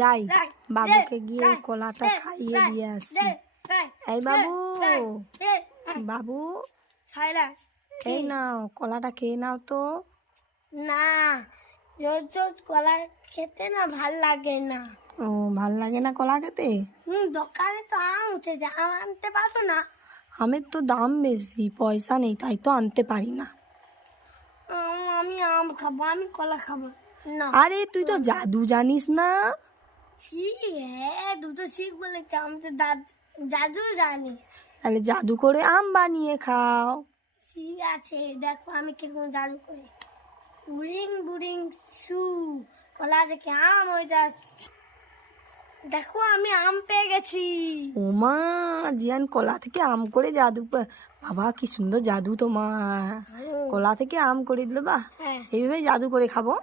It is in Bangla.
যাই বাবুকে গিয়ে কলাটা খাইয়ে দিয়ে আসি। এই বাবু, বাবু এই নাও কলাটা খেয়ে নাও তো। না, রোজ রোজ কলা খেতে না ভাল লাগে না। ও ভাল লাগে না কলা খেতে? দোকানে তো আম উঠেছে, আম আনতে পারতো না? আমের তো দাম বেশি, পয়সা নেই, তাই তো আনতে পারি না। আমি আম খাবো, আমি কলা খাবো না। আরে তুই তো জাদু জানিস না। কি দুটো শিখ বলেছে, আমি তো জাদু জানিস। তাহলে জাদু করে আম বানিয়ে খাও। ঠিক আছে, দেখো আমি কিরকম জাদু করি। বুড়িং বুড়িং শু, কলা থেকে আম হয়ে যা। দেখো আমি আম পেয়ে গেছি। ওমা, জিয়ান কলা থেকে আম করে জাদু বাবা কি সুন্দর জাদু তোমার। কলা থেকে আম করে দিল, বাহ। এইভাবে জাদু করে খাবো।